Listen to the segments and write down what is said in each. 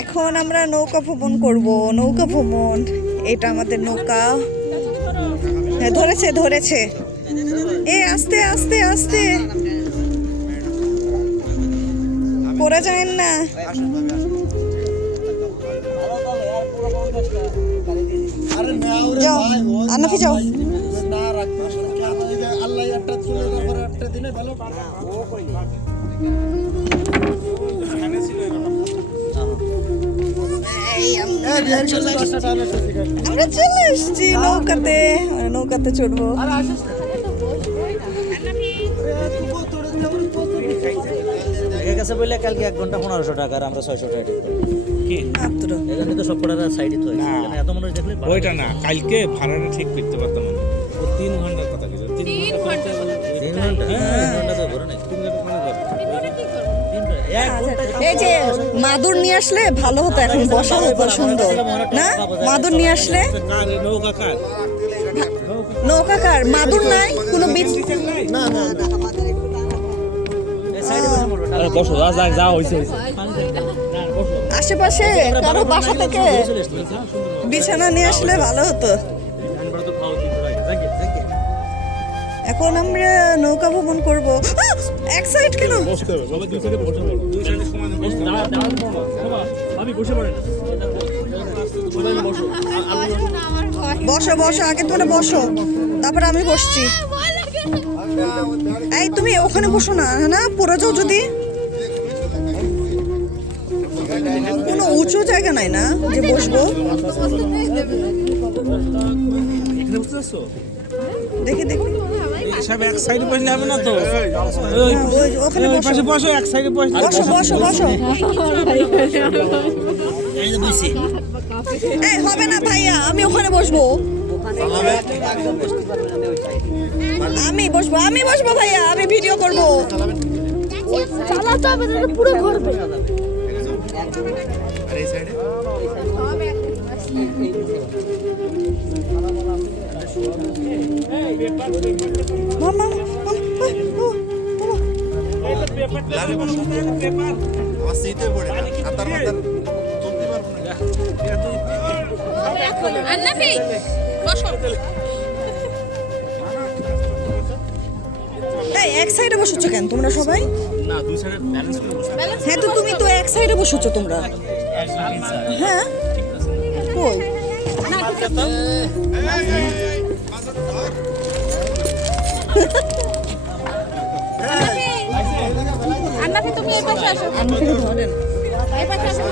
এখন আমরা নৌকা ভ্রমণ করব। নৌকা ভ্রমণ, এটা আমাদের নৌকা। হ্যাঁ, ধরেছে ধরেছে। আস্তে আস্তে আস্তে, পড়ে যায় না। যাও আনাফি যাও। আমরা চলে এসছি নৌকাতে, নৌকাতে চড়বো। কাছে বললে কালকে 1 ঘন্টা 1500 টাকা আর আমরা 600 টাকা কি মাত্র। এখানে তো সব পড়ার সাইডে তো এখানে এত মানুষ দেখলে ওইটা না, কালকে ভাড়াটা ঠিক করতে পারতাম না। ও 3 ঘন্টার কথা কইছো। 3 ঘন্টা 3 ঘন্টা তো ধরে নাই। 3 ঘন্টা মানে ধরে এই যে মাদুর নিয়ে আসলে ভালো হতো, এখন বসার উপর সুন্দর না। মাদুর নিয়ে আসলে নৌকা কার নৌকা কার মাদুর নাই কোনো বিচ না না বসো, যা হইছে আশেপাশে কারো বাসা থেকে বিছানা নিয়ে আসলে ভালো হতো। এখন আমরা নৌকা ভ্রমণ করব। এক সাইড কেন? বসো বসো, আগে তোমরা বসো, তারপর আমি বসছি। এই তুমি ওখানে বসো না, না পড়ে যাও যদি। কোনো উঁচু জায়গা নাই না যে বসবো। দেখি দেখি সব এক সাইডে বসলে হবে না তো। ওখানে বসো বসো, এক সাইডে বসো বসো বসো বসো। এই হবে না ভাইয়া, আমি ওখানে বসবো। আমি বসবো, আমি বসবো ভাইয়া, আমি ভিডিও করবো। চালাতে হবে না, পুরো ঘুরবে। মামা এক সাইডে বসেছো কেন তোমরা সবাই? না, দুই সাইডে ব্যালেন্স করে বসতে। হ্যাঁ তো তুমি তো এক সাইডে বসেছো তোমরা। হ্যাঁ কই আন্নাফি তুমি এই পাশে আসো। আমাকে ধরেন। এই পাশে আসো।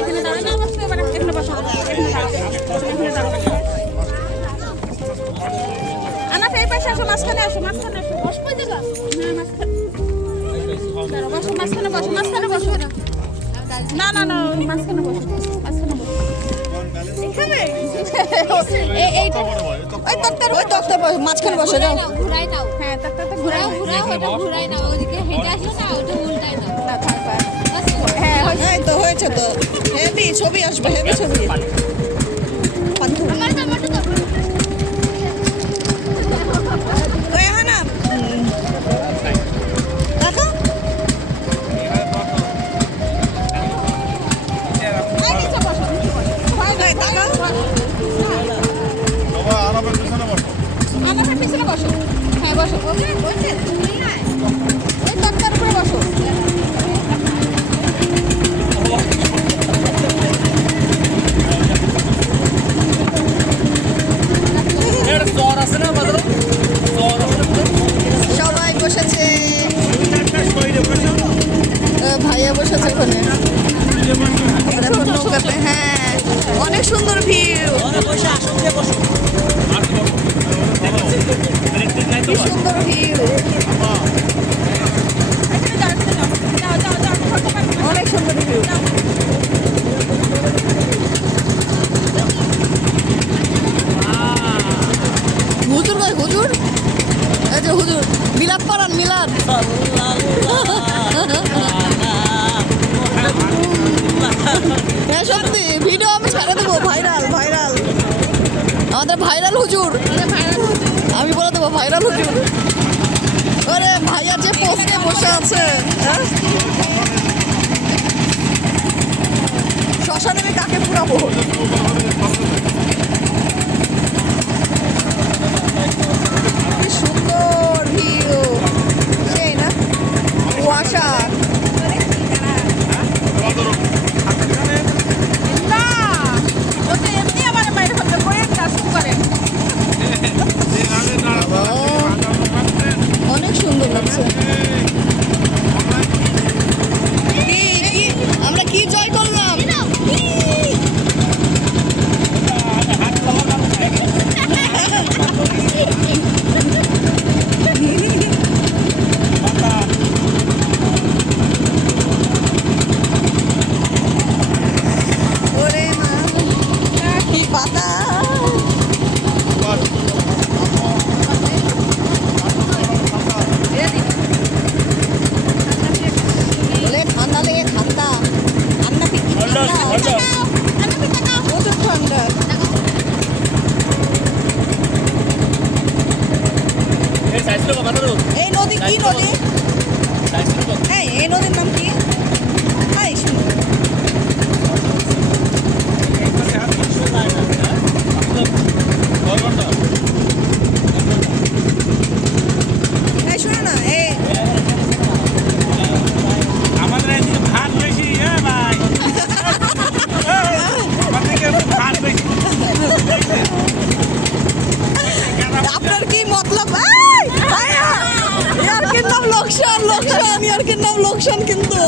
এখানে দাঁড়াও না, বসতে এবার এখানে বসো। এখানে দাঁড়াও। আন্নাফি এই পাশে আসো, মাঝখানে আসো, মাঝখানে আসো। বসবো জায়গা? হ্যাঁ মাঝখানে। দাঁড়াও, বসো, মাঝখানে বসো, মাঝখানে বসো। না না না, মাঝখানে বসো, মাঝখানে বসো। এখানে এইটা ওই তক্তা মাঝখানে বসে যাও। ঘুরাই নাও। হ্যাঁ তক্তাটা ঘুরাও, ঘুরাও, ওটা ঘুরাই নাও। ওদিকে হেঁটে আসো না, ওটা উল্টাই নাও। না থাকবা। হ্যাঁ এই তো হয়েছে তো। হেভি ছবি আসবে, হেভি ছবি। আমার তো ওই হানা দেখো এই নিচে বসো, নিচে বসো। ভাই তাকাও। আমার পিছনে বসো। হ্যাঁ বসো। ওকে বসে তুমি আয়। এই তক্তার উপরে বসো। সবাই বসেছে, ভাইয়া বসেছে ওখানে এখন নৌকাতে। হ্যাঁ অনেক সুন্দর ভিউ, কি সুন্দর ভিউ, অনেক সুন্দর ভিউ। হুজুর ভাই, হুজুর এই যে হুজুর মিলাদ পড়ান, মিলাদ। হ্যাঁ সত্যি, ভিডিও আমি ছেড়ে দেবো, ভাইরাল ভাইরাল, আমাদের ভাইরাল হুজুর। আমি বলে দেবো ভাইরাল হুজুর। আরে ভাইয়া যে পোস্টে বসে আছে, হ্যাঁ নদী? এই নদীর নাম কি? এই শুনো, এই শোনো না, আমাদের এদিকে ভাত বেশি ভাই আমাদের ভাত বেশি আপনার কি মতলব? ইয়ার্কির নাম লোকসান, লোকসান, ইয়ার্কির নাম লোকসান কিন্তু।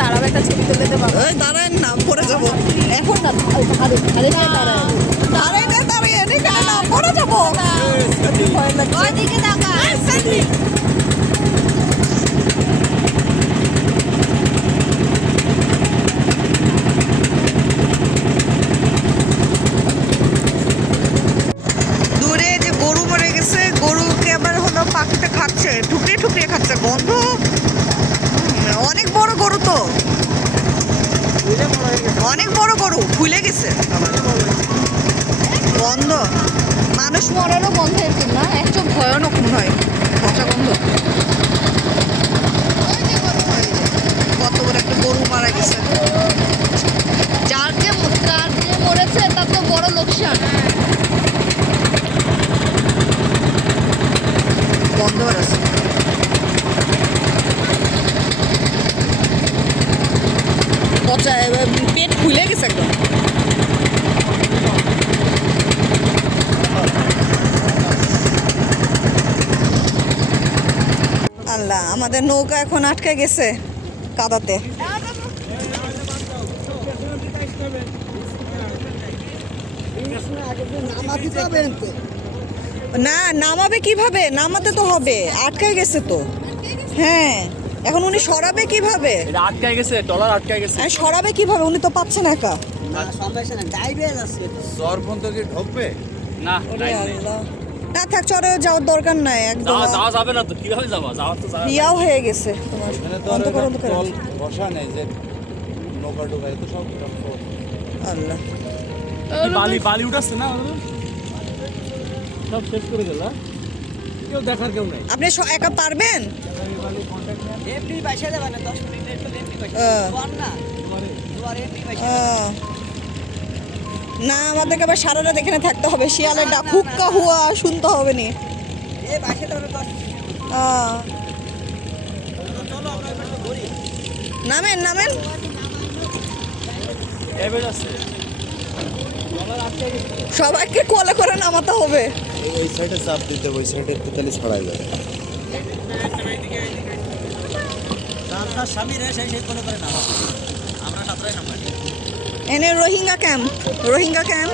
দাঁড়াবে একটা ছবি তুলে দেবো ওই দাঁড়ান না, পড়ে যাবো। এখন না দাঁড়াই না, দাঁড়িয়ে এখানে না, পড়ে যাবো। ভয় লাগছে। ওইদিকে তাকা দূরে যে গরু মরে গেছে, গরুকে আবার হলো পাখিতে খাচ্ছে, ঠুকরিয়ে ঠুকরিয়ে খাচ্ছে, গন্ধ। অনেক বড় গরু তো, অনেক বড় গরু, ফুলে গেছে গন্ধ। মানুষ মরারও গন্ধ এরকম না, একদম ভয়ানক মনে হয়, পচা গন্ধ। কত বড় একটা গরু মারা গেছে। যার যে মরেছে তার তো বড় লোকসান গন্ধ বেরোচ্ছে। পচা, পেট ফুলে গেছে একদম। আল্লাহ, আমাদের নৌকা এখন আটকে গেছে কাদাতে। না, নামাবে কিভাবে? নামাতে তো হবে, আটকে গেছে তো। হ্যাঁ, এখন উনি সরাবে কিভাবে? আটকায় গেছে, টলার আটকায় গেছে। আর সরাবে কিভাবে? উনি তো পাচ্ছেন একা। জ্বর পর্যন্ত কি ঢুকবে? না, ওরে আল্লাহ। না থাক, চরে যাওয়ার দরকার নাই, একদম যাওয়া যাবে না তো, কিভাবে যাওয়া তো ইয়াও হয়ে গেছে তোমার। অন্ধকার অন্ধকার। বসা নেই যে নৌকা ঢুকায় তো সব আল্লাহ, বালি উঠাচ্ছে না, সব শেষ করে গেল। কেউ দেখার কেউ নাই। আপনি একা পারবেন? না, আমাদেরকে আবার সারা রাত এখানে থাকতে হবে, শিয়ালের ডাক হুক্কা হুয়া শুনতে হবে নি। নামেন নামেন। সবাইকে কোলে করে নামাতে হবে। ওই সাইডে চাপ দিতে, ওই সাইডে একটু তাহলে ছড়াই যাবে। স্বামী রে সেই করে করে নামা, আমরা সাঁতরাই নামা। এনে রোহিঙ্গা ক্যাম্প, রোহিঙ্গা ক্যাম্প।